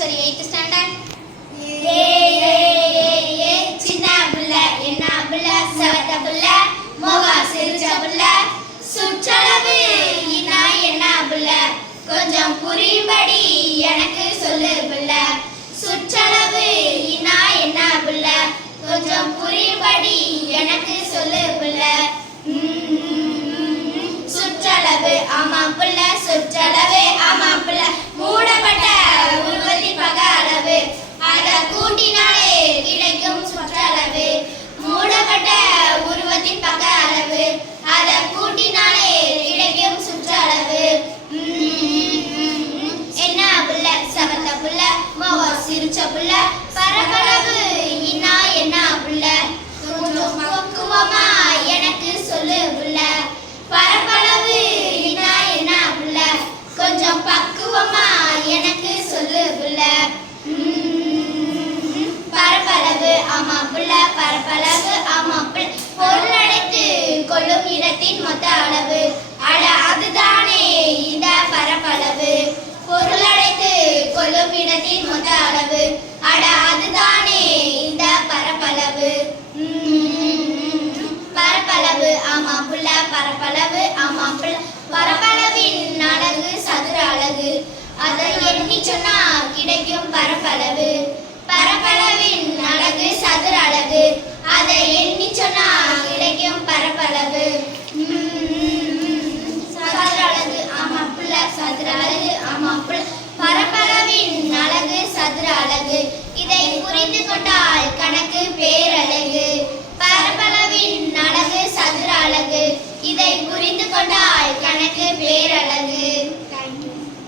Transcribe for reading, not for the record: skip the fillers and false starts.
Montessori 8th standard. சின்ன புள்ள என்ன புள்ள சவத்த புள்ள மோகா சிரிச்ச புள்ள சுற்றளவு இனா என்ன புள்ள கொஞ்சம் புரியும்படி எனக்கு சொல்லு புள்ள சுற்றளவு இனா என்ன புள்ள கொஞ்சம் புரியும்படி எனக்கு சொல்லு புள்ள சுற்றளவு ஆமா புள்ள சுற்றளவு ஆமா புள்ள மூடப்பட்ட உருவத்தின் பக அளவு அத கூட்டினாலே கிடைக்கும் சுற்றளவு மூடப்பட்ட உருவத்தின் பக்க அளவு அத கூட்டினாலே கிடைக்கும் சுற்றளவு என்ன புள்ள சவத்த புள்ள மோக சிரிச்ச புள்ள பரப்பளவு இன்னா என்ன புள்ள கொஞ்சம் பக்குவமா எனக்கு சொல்லு புள்ள பரப்பளவு இன்னா என்ன புள்ள கொஞ்சம் பக்குவமா எனக்கு சொல்லு புள்ள பரப்பளவு ஆமா புள்ள பரப்பளவு ஆமா புள்ள பொருள் அடைத்து கொள்ளும் இடத்தின் மொத்த அளவு அட அதுதானே இந்த பரப்பளவு பொருள் அடைத்து கொள்ளும் இடத்தின் மொத்த அளவு அட அதுதானே இந்த பரப்பளவு பரப்பளவு ஆமா புள்ள பரப்பளவு ஆமா புள்ள பரப்பளவின் அலகு சதுர அலகு அதை எண்ணி சொன்னா கிடைக்கும் பரப்பளவு பரப்பளவின் அலகு சதுர அலகு அதை